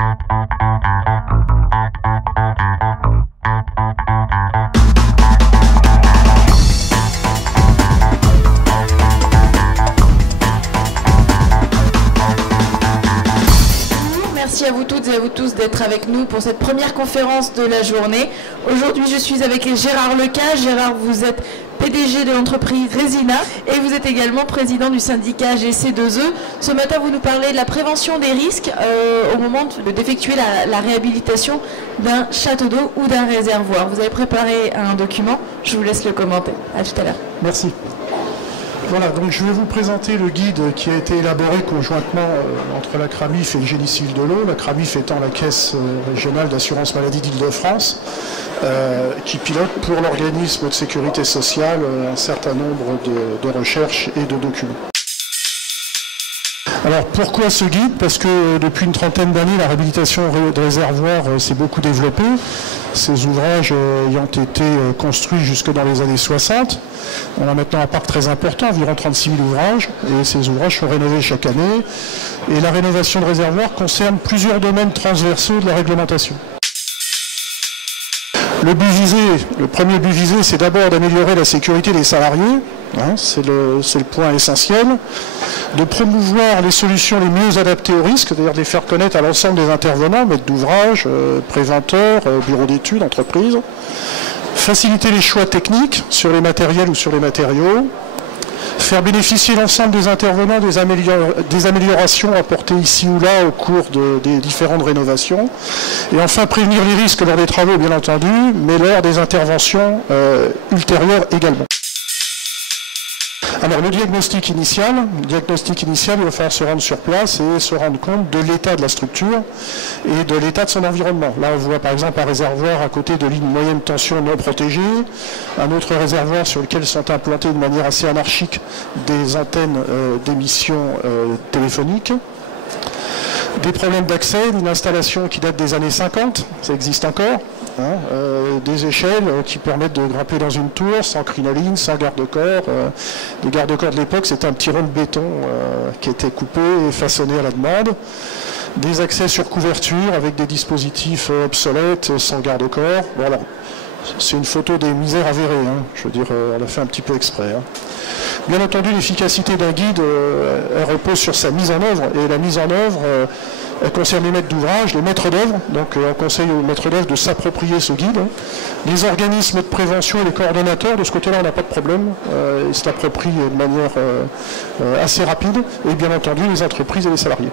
Merci à vous toutes et à vous tous d'être avec nous pour cette première conférence de la journée. Aujourd'hui, je suis avec Gérard Lecas. Gérard, vous êtes PDG de l'entreprise Resina et vous êtes également président du syndicat GC2E. Ce matin, vous nous parlez de la prévention des risques au moment d'effectuer la réhabilitation d'un château d'eau ou d'un réservoir. Vous avez préparé un document, je vous laisse le commenter. À tout à l'heure. Merci. Voilà, donc je vais vous présenter le guide qui a été élaboré conjointement entre la CRAMIF et le Génie civil de l'eau, la CRAMIF étant la Caisse régionale d'assurance maladie d'Île-de-France, qui pilote pour l'organisme de sécurité sociale un certain nombre de recherches et de documents. Alors pourquoi ce guide? Parce que depuis une trentaine d'années, la réhabilitation de réservoirs s'est beaucoup développée. Ces ouvrages ayant été construits jusque dans les années 60. On a maintenant un parc très important, environ 36 000 ouvrages, et ces ouvrages sont rénovés chaque année. Et la rénovation de réservoirs concerne plusieurs domaines transversaux de la réglementation. Le premier but visé, c'est d'abord d'améliorer la sécurité des salariés, hein, c'est le point essentiel, de promouvoir les solutions les mieux adaptées aux risques, c'est-à-dire de les faire connaître à l'ensemble des intervenants, maîtres d'ouvrage, préventeurs, bureaux d'études, entreprises, faciliter les choix techniques sur les matériels ou sur les matériaux, faire bénéficier l'ensemble des intervenants des améliorations apportées ici ou là au cours des différentes rénovations. Et enfin, prévenir les risques lors des travaux, bien entendu, mais lors des interventions ultérieures également. Alors, le diagnostic initial, il va falloir se rendre sur place et se rendre compte de l'état de la structure et de l'état de son environnement. Là, on voit par exemple un réservoir à côté de lignes moyenne tension non protégées, un autre réservoir sur lequel sont implantées de manière assez anarchique des antennes d'émission téléphonique. Des problèmes d'accès, une installation qui date des années 50, ça existe encore, hein, des échelles qui permettent de grimper dans une tour sans crinoline, sans garde-corps. Les garde-corps de l'époque, c'était un petit rond de béton qui était coupé et façonné à la demande. Des accès sur couverture avec des dispositifs obsolètes sans garde-corps. Voilà. C'est une photo des misères avérées, hein. Je veux dire, on l'a fait un petit peu exprès. Hein. Bien entendu, l'efficacité d'un guide, elle repose sur sa mise en œuvre, et la mise en œuvre, elle concerne les maîtres d'ouvrage, les maîtres d'œuvre, donc on conseille aux maîtres d'œuvre de s'approprier ce guide. Hein. Les organismes de prévention et les coordonnateurs, de ce côté-là, on n'a pas de problème, ils se l'approprient de manière assez rapide, et bien entendu, les entreprises et les salariés.